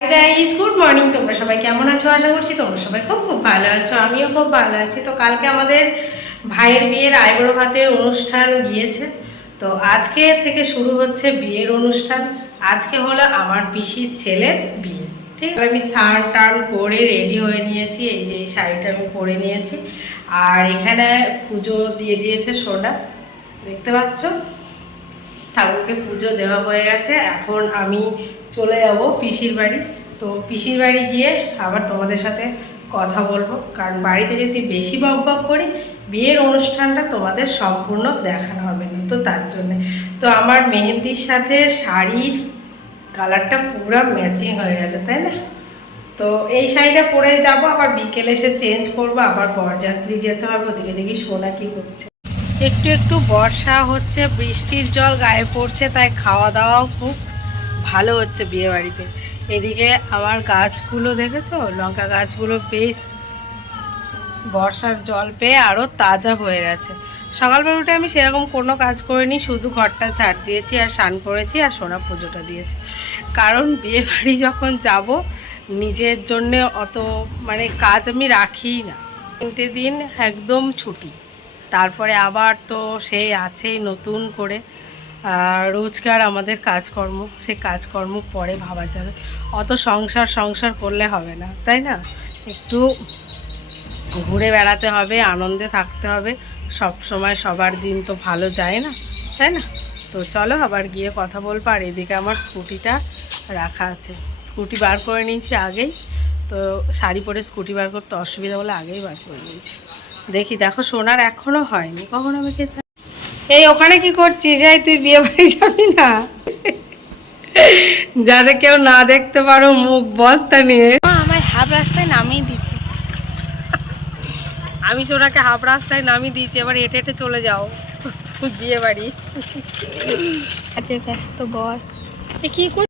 Guys good morning তোমরা সবাই কেমন আছো? আশা করছি তোমরা সবাই খুব খুব ভালো আছো। আমিও খুব ভালো আছি। তো কালকে আমাদের ভাইয়ের বিয়ের আইবুড়ো ভাতের অনুষ্ঠান গিয়েছে। তো আজকে থেকে শুরু হচ্ছে বিয়ের অনুষ্ঠান। আজকে হলো আমার পিসির ছেলের বিয়ে। ঠিক আছে? আমি স্নান টান করে রেডি হয়ে নিয়েছি। এই যে এই শাড়িটা আমি পরে নিয়েছি। আর এখানে পুজো দিয়ে দিয়েছে সোনা। দেখতে পাচ্ছ? ঠাকুরকে পুজো দেওয়া হয়ে গেছে, এখন আমি চলে যাব পিসির বাড়ি। তো পিসির বাড়ি গিয়ে আবার তোমাদের সাথে কথা বলব, কারণ বাড়িতে যদি বেশি বক বক করি, বিয়ের অনুষ্ঠানটা তোমাদের সম্পূর্ণ দেখানো হবে না, তো তার জন্যে। তো আমার মেহেন্দির সাথে শাড়ির কালারটা পুরো ম্যাচিং হয়ে গেছে, তাই না? তো এই শাড়িটা পরে যাব, আবার বিকেলে এসে চেঞ্জ করব, আবার বরযাত্রী যেতে হবে, ওদিকে দেখি সোনা কি করছে। একটু একটু বর্ষা হচ্ছে, বৃষ্টির জল গায়ে পড়ছে, তাই খাওয়া দাওয়াও খুব ভালো হচ্ছে বিয়ে বাড়িতে এদিকে আমার গাছগুলো দেখেছ? লঙ্কা গাছগুলো বেশ বর্ষার জল পেয়ে আরও তাজা হয়ে গেছে। সকালবেলা উঠে আমি সেরকম কোনো কাজ করিনি, শুধু ঘরটা ঝাড় দিয়েছি আর স্নান করেছি আর সোনা পুজোটা দিয়েছি। কারণ বিয়ে বাড়ি যখন যাব, নিজের জন্যে অত মানে কাজ আমি রাখি না। তিনটে দিন একদম ছুটি। তারপরে আবার তো সেই আছেই নতুন করে। আর রোজগার আমাদের কাজকর্ম, সে কাজকর্ম পরে ভাবা যাবে। অত সংসার সংসার করলে হবে না, তাই না? একটু ঘুরে বেড়াতে হবে, আনন্দে থাকতে হবে। সব সময় সবার দিন তো ভালো যায় না, তাই না? তো চলো আবার গিয়ে কথা বলব। আর এদিকে আমার স্কুটিটা রাখা আছে। স্কুটি বার করে নিয়েছি আগেই। তো শাড়ি পরে স্কুটি বার করতে অসুবিধা বলে আগেই বার করে নিয়েছি। দেখি দেখো সোনার এখনও হয়নি। কখন আমি খেয়েছি এই ওখানে কি করছিস? এই তুই বিয়ে বাড়ি যাবি না? যাতে কেউ না দেখতে পারো মুখ বস্তা নিয়ে। আমার হাফ রাস্তায় নামিয়ে দিচ্ছে আমি সোনাকে হাফ রাস্তায় নামিয়ে দিয়েছি এবার হেঁটে হেঁটে চলে যাও। বিয়ে বাড়ি। আজকে ব্যস্ত বর। এ কি কর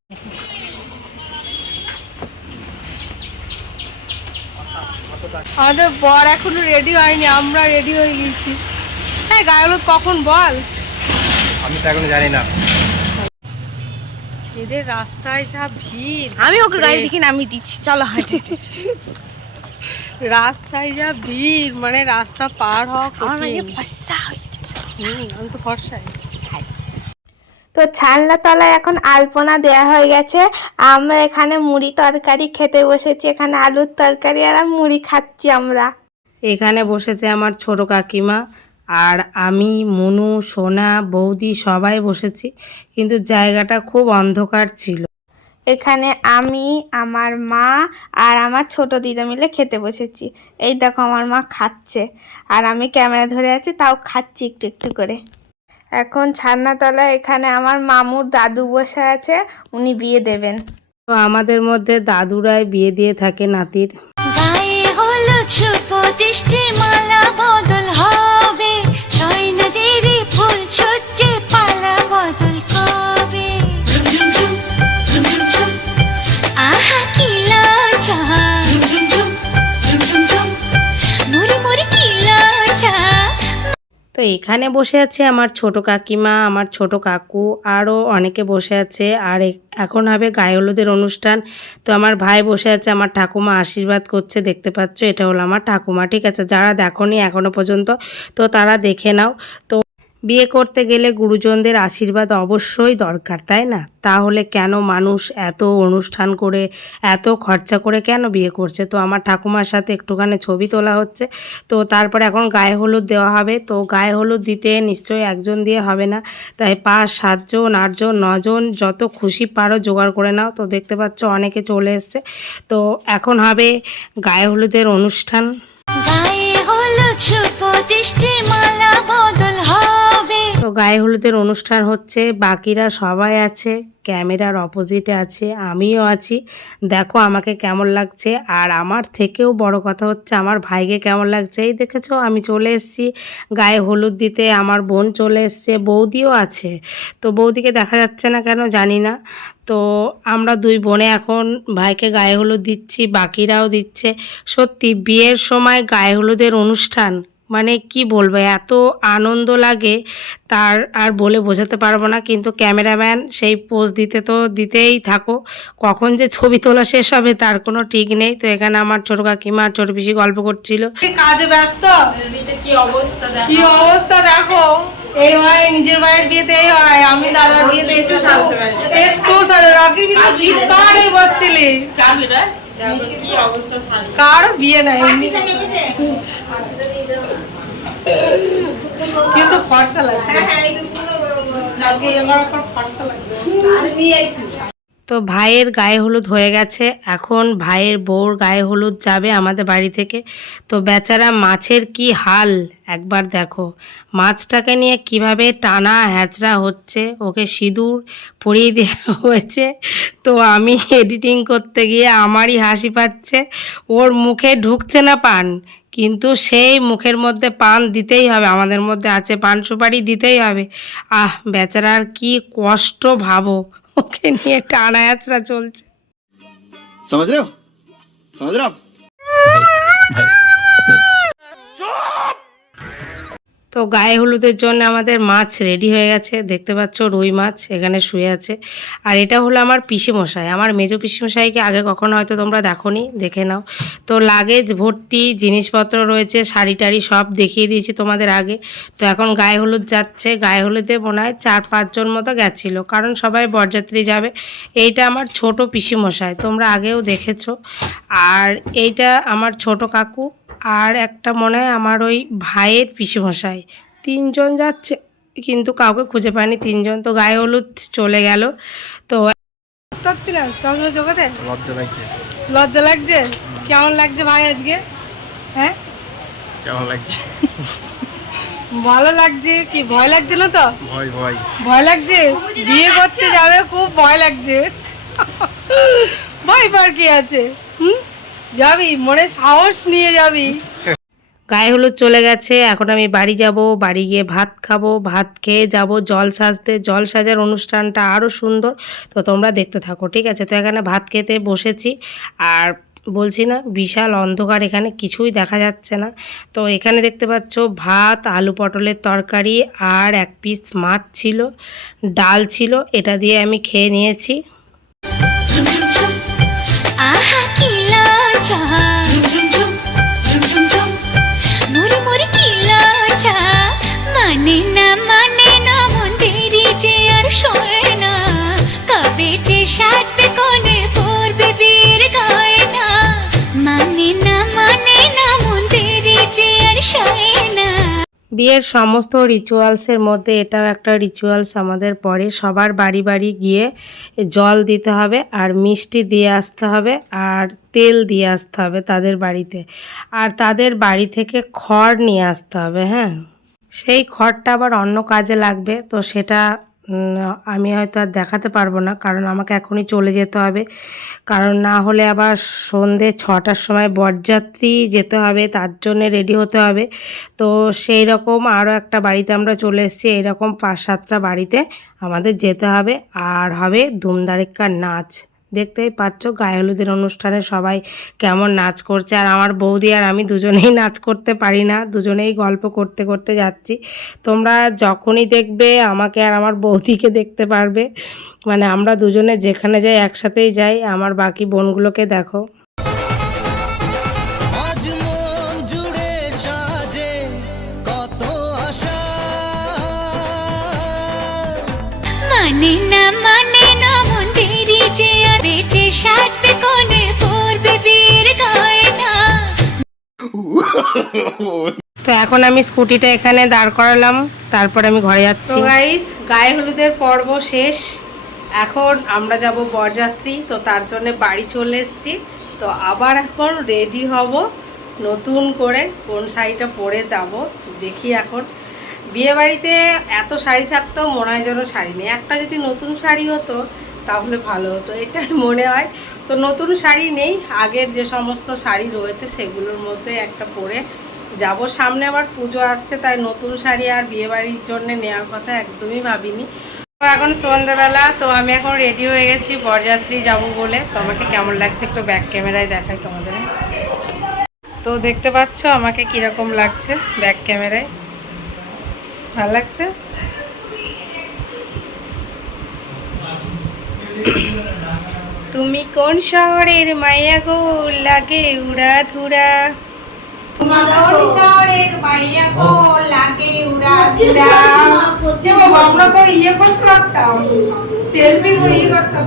আমাদের বর এখনও রেডি হয়নি আমরা রেডি হয়ে গেছি। হ্যাঁ গায়ে কখন বল? আমি তো এখনও জানি না। এদের রাস্তায় যা ভিড়। আমি ওকে গাড়ি থেকে নামিয়ে দিচ্ছি। চলো হাঁটে রাস্তায় যা ভিড় মানে রাস্তা পার হওয়া আমি তো ফর্সাই। তো ছানলা তলায় এখন আলপনা দেয়া হয়ে গেছে। আমরা এখানে মুড়ি তরকারি খেতে বসেছি এখানে আলুর তরকারি আর মুড়ি খাচ্ছি আমরা। এখানে বসেছে আমার ছোট কাকিমা আর আমি মনু সোনা বৌদি সবাই বসেছি কিন্তু জায়গাটা খুব অন্ধকার ছিল। এখানে আমি আমার মা আর আমার ছোট দিদা মিলে খেতে বসেছি। এই দেখো আমার মা খাচ্ছে। আর আমি ক্যামেরা ধরে আছি তাও খাচ্ছি একটু একটু করে। এখন ছান্নাতলা এখানে আমার মামুর দাদু বসে আছে উনি বিয়ে দেবেন। তো আমাদের মধ্যে দাদুরাই বিয়ে দিয়ে থাকে নাতির। মালা বদল হবে ফুল তো এখানে বসে আছে আমার ছোট কাকিমা, আমার ছোট কাকু, আরও অনেকে বসে আছে। আর এখন হবে গায়ে হলুদের অনুষ্ঠান। তো আমার ভাই বসে আছে, আমার ঠাকুমা আশীর্বাদ করছে, দেখতে পাচ্ছ? এটা হলো আমার ঠাকুমা, ঠিক আছে? যারা দেখোনি এখনও পর্যন্ত, তো তারা দেখে নাও। তো বিয়ে করতে গেলে গুরুজনদের আশীর্বাদ অবশ্যই দরকার, তাই না? তাহলে কেন মানুষ এত অনুষ্ঠান করে, এত খরচা করে কেন বিয়ে করছে? তো আমার ঠাকুমার সাথে একটুখানি ছবি তোলা হচ্ছে। তো তারপরে এখন গায়ে হলুদ দেওয়া হবে। তো গায়ে হলুদ দিতে নিশ্চয়ই একজন দিয়ে হবে না। তাই পাঁচ, সাতজন, আটজন, নজন যত খুশি পারো জোগাড় করে নাও। তো দেখতে পাচ্ছ অনেকে চলে এসছে। তো এখন হবে গায়ে হলুদের অনুষ্ঠান। গায়ে হলুদ মালা তো গায়ে হলুদের অনুষ্ঠান হচ্ছে, বাকিরা সবাই আছে, ক্যামেরার অপোজিটে আছে, আমিও আছি। দেখো আমাকে কেমন লাগছে, আর আমার থেকেও বড় কথা হচ্ছে আমার ভাইকে কেমন লাগছে। এই দেখেছ, আমি চলে এসেছি, গায়ে হলুদ দিতে আমার বোন চলে এসছে, বৌদিও আছে। তো বৌদিকে দেখা যাচ্ছে না কেন জানি না। তো আমরা দুই বোনে এখন ভাইকে গায়ে হলুদ দিচ্ছি, বাকিরাও দিচ্ছে। সত্যি বিয়ের সময় গায়ে হলুদের অনুষ্ঠান মানে কি বলব এত আনন্দ লাগে তার আর বলে বোঝাতে পারব না। কিন্তু ক্যামেরাম্যান সেই পোজ দিতে তো দিতেই থাকো। কখন যে ছবি তোলা শেষ হবে তার কোনো ঠিক নেই। তো এখানে আমার ছোট কাকিমা আর ছোট পিসি গল্প করছিল। কাজে ব্যস্ত? কি অবস্থা দেখো। কি অবস্থা দেখো? এই হয় নিজের ভাইয়ের বিয়েতে এই হয় আমি দাদার বিয়েতে একটু সাজতে পারি। একটু সাজতে ভিতরে ভিড় কারে বসছিলি। কার বিয়ে নাই? কিন্তু ফর্সা লাগবে। কালকে এবার ফর্সা লাগবে। তো ভাইয়ের গায়ে হলুদ হয়ে গেছে। এখন ভাইয়ের বউর গায়ে হলুদ যাবে আমাদের বাড়ি থেকে। তো বেচারা মাছের কি হাল? একবার দেখো। মাছটাকে নিয়ে কীভাবে টানা হ্যাচড়া হচ্ছে, ওকে সিঁদুর পরিয়ে দেওয়া হয়েছে। তো আমি এডিটিং করতে গিয়ে আমারই হাসি পাচ্ছে। ওর মুখে ঢুকছে না পান, কিন্তু সেই মুখের মধ্যে পান দিতেই হবে। আমাদের মধ্যে আছে পান সুপারি, দিতেই হবে। আহ, বেচারার কি কষ্ট ভাবো। ওকে নিয়ে একটা আনায়াচরা চলছে। সমাজ রে সমাজ রে। তো গায়ে হলুদের জন্য আমাদের মাছ রেডি হয়ে গেছে। দেখতে পাচ্ছ রুই মাছ এখানে শুয়ে আছে। আর এটা হলো আমার পিসিমশাই। আমার মেজো পিসিমশাইকে আগে কখনো হয়তো তোমরা দেখোনি, দেখে নাও। তো লাগেজ ভর্তি, জিনিসপত্র রয়েছে, শাড়ি টাড়ি সব দেখিয়ে দিয়েছি তোমাদের আগে। তো এখন গায়ে হলুদ যাচ্ছে, গায়ে হলুদে মনে হয় চার পাঁচজন মতো গেছিল। কারণ সবাই বরযাত্রী যাবে। এইটা আমার ছোট পিসিমশাই, তোমরা আগেও দেখেছ। আর এইটা আমার ছোট কাকু। আর একটা মনে হয় আমার ওই ভাইয়ের পিসিমশাই। তিনজন যাচ্ছে কিন্তু কাউকে খুঁজে পায়নি তিনজন তো গায়ে হলুদ চলে গেল। তো পাচ্ছিলাম চন্দ্র জগতে। লজ্জা লাগছে। লজ্জা লাগছে? কেমন লাগছে ভাই আজকে? হ্যাঁ? কেমন লাগছে? ভালো লাগছে। কি ভয় লাগছে না তো? ভয় ভয়। ভয় লাগছে? বিয়ে করতে যাবে খুব ভয় লাগছে। ভয় পার কি আছে? হুম? যাবি, মনে সাহস নিয়ে যাবি। গায়ে হলুদ চলে গেছে, এখন আমি বাড়ি যাব, বাড়ি গিয়ে ভাত খাব, ভাত খেয়ে যাব, জল সাজতে, জল সাজার অনুষ্ঠানটা আরও সুন্দর। তো তোমরা দেখতে থাকো, ঠিক আছে? তো এখানে ভাত খেতে বসেছি, আর বলছি না, বিশাল অন্ধকার এখানে, কিছুই দেখা যাচ্ছে না। তো এখানে দেখতে পাচ্ছ, ভাত, আলু পটলের তরকারি, আর এক পিস মাছ ছিল, ডাল ছিল, এটা দিয়ে আমি খেয়ে নিয়েছি। মানে না মানে না মন দেরি যে আর শোয় না কবে যে সাজবে কোনে পড়বে বীর গয়না মানে না মানে না মন দেরি যে আর না বিয়ের সমস্ত রিচুয়ালসের মধ্যে এটাও একটা রিচুয়ালস আমাদের পরে। সবার বাড়ি বাড়ি গিয়ে জল দিতে হবে আর মিষ্টি দিয়ে আসতে হবে আর তেল দিয়ে আসতে হবে তাদের বাড়িতে। আর তাদের বাড়ি থেকে খড় নিয়ে আসতে হবে হ্যাঁ? সেই খড়টা আবার অন্য কাজে লাগবে, তো সেটা আমি হয়তো আর দেখাতে পারব না, কারণ আমাকে এখনই চলে যেতে হবে। কারণ না হলে আবার সন্ধে ছটার সময় বরযাত্রী যেতে হবে, তার জন্য রেডি হতে হবে। তো সেই রকম আরও একটা বাড়িতে আমরা চলে এসেছি, এইরকম পাঁচ সাতটা বাড়িতে আমাদের যেতে হবে। আর হবে ধুমধারেক্কার নাচ। দেখতেই পাচ্ছ গায়ে হলুদের অনুষ্ঠানে সবাই কেমন নাচ করছে। আর আমার বৌদি আর আমি দুজনেই নাচ করতে পারি না দুজনেই গল্প করতে করতে যাচ্ছি। তোমরা যখনই দেখবে আমাকে আর আমার বৌদিকে দেখতে পারবে। মানে আমরা দুজনে যেখানে যাই একসাথেই যাই আমার বাকি বোনগুলোকে দেখো। আজ মন জুড়ে সাজে কত আশা। মানে না তো এখন আমি স্কুটিটা এখানে দাঁড় করালাম, তারপর আমি ঘরে যাচ্ছি। গাইস গায়ে হলুদের পর্ব শেষ। এখন আমরা যাব বরযাত্রী, তো তার জন্য বাড়ি চলে এসেছি। তো আবার এখন রেডি হব নতুন করে কোন শাড়িটা পরে যাব, দেখি এখন। বিয়ে বাড়িতে এত শাড়ি থাকতেও মনে হয় যেন শাড়ি নেই। একটা যদি নতুন শাড়ি হতো, তাহলে ভালো হতো, এটাই মনে হয়। তো নতুন শাড়ি নেই আগের যে সমস্ত শাড়ি রয়েছে সেগুলোর মধ্যে একটা পরে যাব। সামনে আবার পুজো আসছে তাই নতুন শাড়ি আর বিয়ে বাড়ির জন্য নেওয়ার কথা একদমই ভাবিনি। তো এখন সন্ধ্যেবেলা তো আমি এখন রেডি হয়ে গেছি বরযাত্রী যাব বলে। তোমাকে কেমন লাগছে একটু ব্যাক ক্যামেরায় দেখাই তোমাদের। তো দেখতে পাচ্ছ আমাকে কীরকম লাগছে ব্যাক ক্যামেরায় ভালো লাগছে? তুমি কোন শহরের মাইয়া গো? লাগে উড়া ধুরা কোন শহরের মাইয়া গো? লাগে উড়া ধুরা যে আমরা তো ইয়ে করতে পারতাম সেলফি ইয়ে করতাম।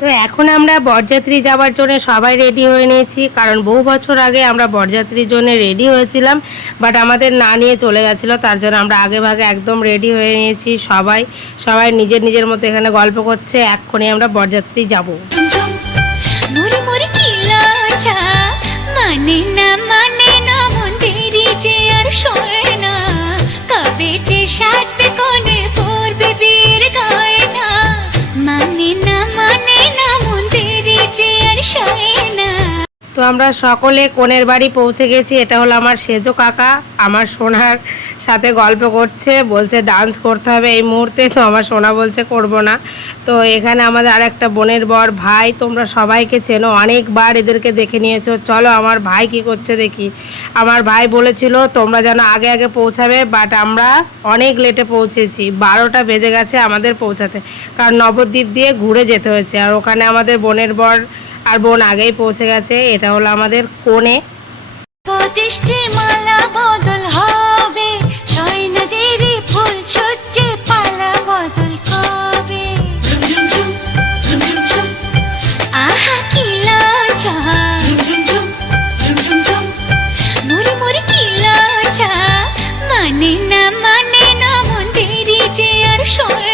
তো এখন আমরা বরযাত্রী যাওয়ার জন্য সবাই রেডি হয়ে নিয়েছি, কারণ বহু বছর আগে আমরা বরযাত্রীর জন্য রেডি হয়েছিলাম বাট আমাদের না নিয়ে চলে গেছিল, তার জন্য আমরা আগে ভাগে একদম রেডি হয়ে নিয়েছি সবাই সবাই নিজের নিজের মতো এখানে গল্প করছে, এক্ষুনি আমরা বরযাত্রী যাব। মানে না তো আমরা সকলে কোণের বাড়ি পৌঁছে গেছি। এটা হলো আমার সেজো কাকা, আমার সোনার সাথে গল্প করছে, বলছে ডান্স করতে হবে এই মুহূর্তে, তো আমার সোনা বলছে করব না। তো এখানে আমাদের আর একটা বোনের বর ভাই, তোমরা সবাইকে চেনো, অনেকবার এদেরকে দেখে নিয়েছো। চলো আমার ভাই কি করছে দেখি। আমার ভাই বলেছিল, তোমরা যেন আগে আগে পৌঁছাবে বাট আমরা অনেক লেটে পৌঁছেছি। বারোটা বেজে গেছে আমাদের পৌঁছাতে। কারণ নবদ্বীপ দিয়ে ঘুরে যেতে হয়েছে। আর ওখানে আমাদের বোনের বর আর বোন আগেই পৌঁছে গেছে, এটা হলো আমাদের কোণে। মানে না মানে না, মন্দিরি যে আর শোয়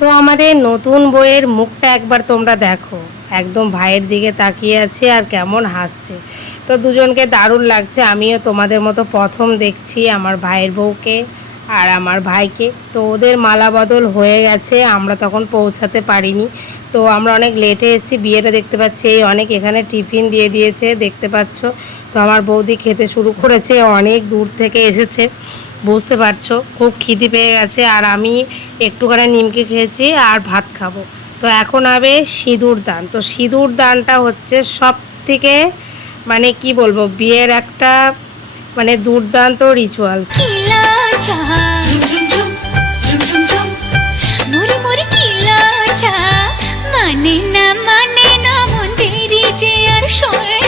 তো আমাদের নতুন বইয়ের মুখটা একবার তোমরা দেখো। একদম ভাইয়ের দিকে তাকিয়ে আছে আর কেমন হাসছে। তো দুজনকে দারুণ লাগছে, আমিও তোমাদের মতো প্রথম দেখছি আমার ভাইয়ের বউকে আর আমার ভাইকে। তো ওদের মালা বদল হয়ে গেছে, আমরা তখন পৌঁছাতে পারিনি। তো আমরা অনেক লেটে এসেছি, বিয়েটা দেখতে পাচ্ছি, এই অনেক এখানে টিফিন দিয়ে দিয়েছে, দেখতে পাচ্ছ। তো আমার বৌদি খেতে শুরু করেছে, অনেক দূর থেকে এসেছে। বুঝতে পারছ, খুব খিদে পেয়ে গেছে আর আমি একটুখানি নিমকে খেয়েছি আর ভাত খাব। তো এখন হবে সিঁদুর দান। তো সিঁদুর দানটা হচ্ছে সব থেকে মানে কি বলব, বিয়ের একটা মানে দুর্দান্ত রিচুয়ালস মানে না মানে না মন্দিরি যে আর শোয়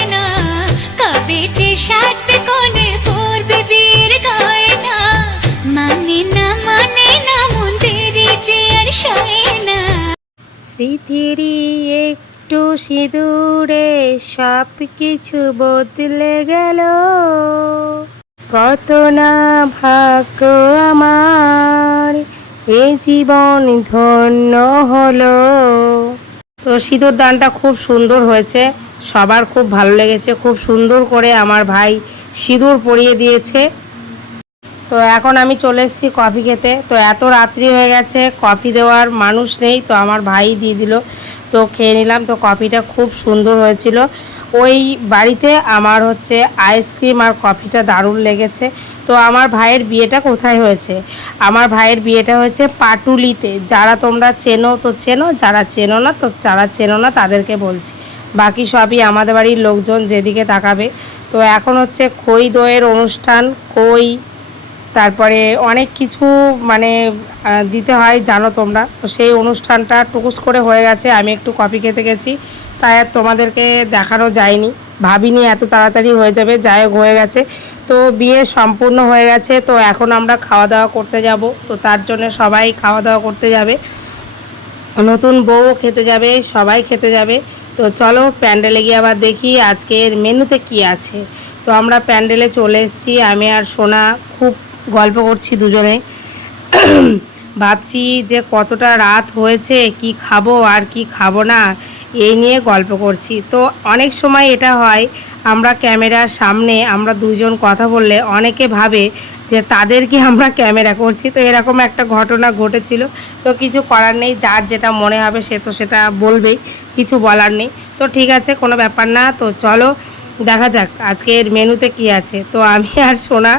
স্মৃতিরই একটু সিঁদুরে সব কিছু বদলে গেল। কত না ভাগ্য আমার, এ জীবন ধন্য হলো। তো সিঁদুর দানটা খুব সুন্দর হয়েছে, সবার খুব ভালো লেগেছে। খুব সুন্দর করে আমার ভাই সিঁদুর পরিয়ে দিয়েছে। তো এখন আমি চলে এসেছি কফি খেতে। তো এত রাত্রি হয়ে গেছে, কফি দেওয়ার মানুষ নেই, তো আমার ভাই দিয়ে দিল। তো খেয়ে নিলাম, তো কফিটা খুব সুন্দর হয়েছিল। ওই বাড়িতে আমার হচ্ছে আইসক্রিম আর কফিটা দারুণ লেগেছে। তো আমার ভাইয়ের বিয়েটা কোথায় হয়েছে? আমার ভাইয়ের বিয়েটা হয়েছে পাটুলিতে। যারা তোমরা চেনো, তো চেনো, যারা চেনো না, তো যারা চেনো না, তাদেরকে বলছি। বাকি সবই আমাদের বাড়ির লোকজন যেদিকে তাকাবে। তো এখন হচ্ছে খই দইয়ের অনুষ্ঠান, খই তারপরে অনেক কিছু মানে দিতে হয়, জানো তোমরা। তো সেই অনুষ্ঠানটা টুকুস করে হয়ে গেছে, আমি একটু কফি খেতে গেছি। তাই আর তোমাদেরকে দেখানো যায়নি। ভাবিনি এত তাড়াতাড়ি হয়ে যাবে, যাই হয়ে গেছে। তো বিয়ে সম্পূর্ণ হয়ে গেছে, তো এখন আমরা খাওয়া দাওয়া করতে যাব। তো তার জন্য সবাই খাওয়া দাওয়া করতে যাবে। নতুন বউ খেতে যাবে, সবাই খেতে যাবে। তো চলো প্যান্ডেলে গিয়ে আবার দেখি আজকের মেনুতে কি আছে। তো আমরা প্যান্ডেলে চলে এসেছি, আমি আর সোনা খুব গল্প করছি দুজনে। ভাবছি যে কতটা রাত হয়েছে, কি খাব আর কি খাব না, এই নিয়ে গল্প করছি। তো অনেক সময় এটা হয়, আমরা ক্যামেরার সামনে আমরা দুজন কথা বললে অনেকে ভাবে যে তাদেরকে আমরা ক্যামেরা করছি। তো এরকম একটা ঘটনা ঘটেছিল। তো কিছু করার নেই, যার যেটা মনে হবে সে তো সেটা বলবেই, কিছু বলার নেই। তো ঠিক আছে, কোনো ব্যাপার না। তো চলো দেখা যাক, আজকের মেনুতে কি আছে। তো আমি আর সোনা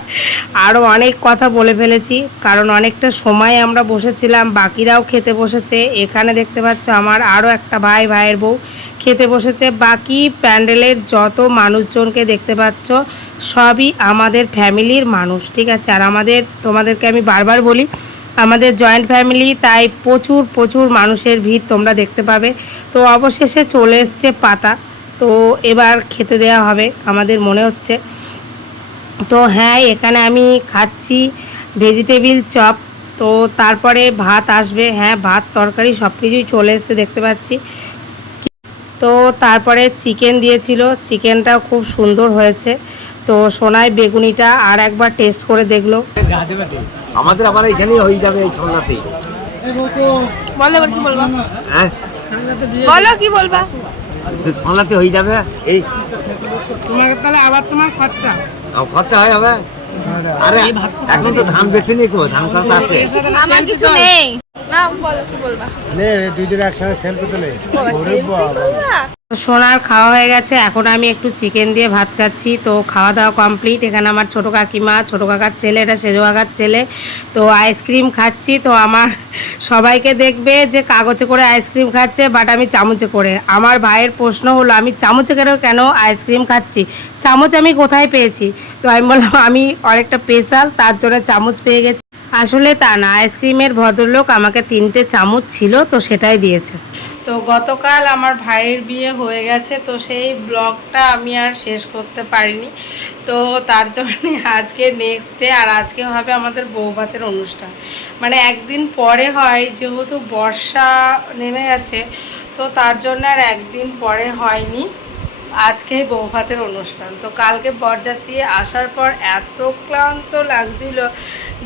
আরও অনেক কথা বলে ফেলেছি, কারণ অনেকটা সময় আমরা বসেছিলাম, বাকিরাও খেতে বসেছে। এখানে দেখতে পাচ্ছ আমার আরও একটা ভাই, ভাইয়ের বউ খেতে বসেছে। বাকি প্যান্ডেলের যত মানুষজনকে দেখতে পাচ্ছ, সবই আমাদের ফ্যামিলির মানুষ, ঠিক আছে? আর আমাদের, তোমাদেরকে আমি বারবার বলি, আমাদের জয়েন্ট ফ্যামিলি, তাই প্রচুর প্রচুর মানুষের ভিড় তোমরা দেখতে পাবে। তো অবশেষে চলে এসছে পাতা। তো এবার খেতে দেওয়া হবে আমাদের মনে হচ্ছে। তো হ্যাঁ এখানে আমি খাচ্ছি ভেজিটেবিল চপ। তো তারপরে ভাত আসবে হ্যাঁ ভাত তরকারি সব কিছুই চলে এসছে দেখতে পাচ্ছি। তো তারপরে চিকেন দিয়েছিল চিকেনটা খুব সুন্দর হয়েছে। তো সোনায় বেগুনিটা আর একবার টেস্ট করে দেখল। আমাদের আবার এখানেই হয়ে যাবে এই সন্ধ্যাতেই বলো কি বলবা? বলো কি বলবা? তো সন্ধ্যাতে হয়ে যাবে? এই। তোমার তাহলে আবার তোমার খরচা। খরচা হয় হবে আরে এখন তো ধান বেছে নেই কো ধান খরচ আছে। আমার কিছু নেই। না বলো কি বলবা? সোনার খাওয়া হয়ে গেছে। এখন আমি একটু চিকেন দিয়ে ভাত খাচ্ছি। তো খাওয়া দাওয়া কমপ্লিট এখানে আমার ছোটো কাকিমা, ছোটো কাকার ছেলে, এটা সেজো কাকার ছেলে। তো আইসক্রিম খাচ্ছি। তো আমার সবাইকে দেখবে যে কাগজে করে আইসক্রিম খাচ্ছে বাট আমি চামচে করে। আমার ভাইয়ের প্রশ্ন হলো, আমি চামচে করে কেন আইসক্রিম খাচ্ছি? চামচ আমি কোথায় পেয়েছি? তো আমি বললাম, আমি অনেকটা স্পেশাল তার জন্য চামচ পেয়ে গেছি। আসলে তা না আইসক্রিমের ভদ্রলোক আমাকে তিনটে চামচ ছিল, তো সেটাই দিয়েছে। তো গতকাল আমার ভাইয়ের বিয়ে হয়ে গেছে, তো সেই ব্লগটা আমি আর শেষ করতে পারিনি। তো তার জন্য আজকে নেক্সট ডে আর আজকে হবে আমাদের বৌভাতের অনুষ্ঠান। মানে একদিন পরে হয়, যেহেতু বর্ষা নেমে গেছে, তো তার জন্য আর একদিন পরে হয়নি আজকেই বৌভাতের অনুষ্ঠান। তো কালকে বরযাত্রী আসার পর এত ক্লান্ত লাগছিল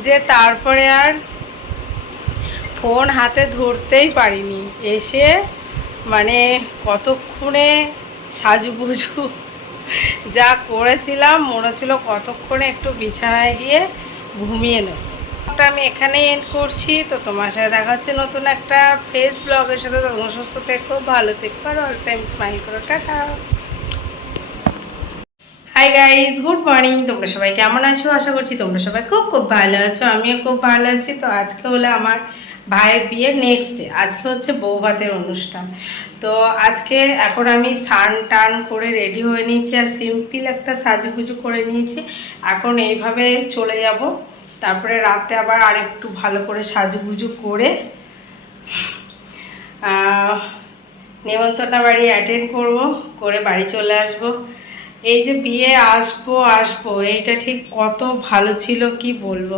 যে তারপরে আর ফোন হাতে ধরতেই পারিনি। এসে মানে কতক্ষণে সাজুগুজু যা করেছিলাম, মনে হচ্ছিল কতক্ষণে একটু বিছানায় গিয়ে ঘুমিয়ে নেব। আমি এখানেই এন্ড করছি। তো তোমার সাথে দেখা হচ্ছে নতুন একটা ফেস ব্লগের সাথে। তোমরা সুস্থ থেকো, ভালো থেকো, আর অল টাইম স্মাইল করো। Tata. Hi guys good morning তোমরা সবাই কেমন আছো? আশা করছি তোমরা সবাই খুব খুব ভালো আছো। আমিও খুব ভালো আছি। তো আজকে হলো আমার ভাইয়ের বিয়ের নেক্সট ডে আজকে হচ্ছে বৌভাতের অনুষ্ঠান। তো আজকে এখন আমি স্নান টান করে রেডি হয়ে নিয়েছি আর সিম্পল একটা সাজুগুজু করে নিয়েছি। এখন এইভাবে চলে যাব। তারপরে রাতে আবার আরেকটু ভালো করে সাজুগুজু করে নেমন্তন্ন বাড়ি অ্যাটেন্ড করব, করে বাড়ি চলে আসব। এই যে বিয়ে, আসব আসব, এইটা ঠিক কত ভালো ছিল কি বলব?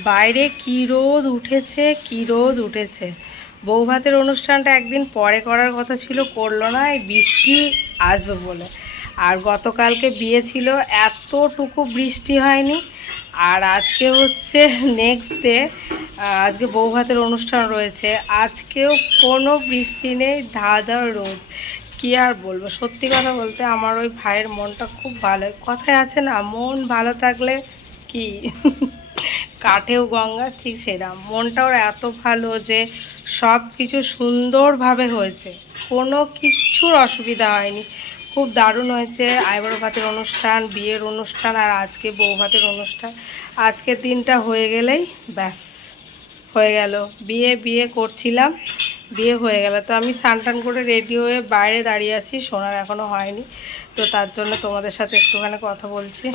বাইরে কি রোদ উঠেছে, কি রোদ উঠেছে? বৌভাতের অনুষ্ঠানটা একদিন পরে করার কথা ছিল, করল না, এই বৃষ্টি আসবে বলে। আর গতকালকে বিয়ে ছিল, এতটুকু বৃষ্টি হয়নি। আর আজকে হচ্ছে নেক্সট ডে আজকে বৌভাতের অনুষ্ঠান রয়েছে। আজকেও কোনো বৃষ্টি নেই ধা ধা রোদ। কি আর বলব? সত্যি কথা বলতে আমার ওই ভাইয়ের মনটা খুব ভালো। কথায় আছে না, মন ভালো থাকলে কি? কাঠেও গঙ্গা, ঠিক সেরাম। মনটা ওর এত ভালো যে সব কিছু সুন্দরভাবে হয়েছে। কোনো কিচ্ছুর অসুবিধা হয়নি। খুব দারুণ হয়েছে আইবড়ো ভাতের অনুষ্ঠান, বিয়ের অনুষ্ঠান আর আজকে বউ ভাতের অনুষ্ঠান। আজকের দিনটা হয়ে গেলেই ব্যাস, হয়ে গেল। বিয়ে বিয়ে করছিলাম, বিয়ে হয়ে গেল। তো আমি স্নান করে রেডি হয়ে বাইরে দাঁড়িয়ে আছি, সোনার এখনও হয়নি। তো তার জন্য তোমাদের সাথে একটুখানি কথা বলছি।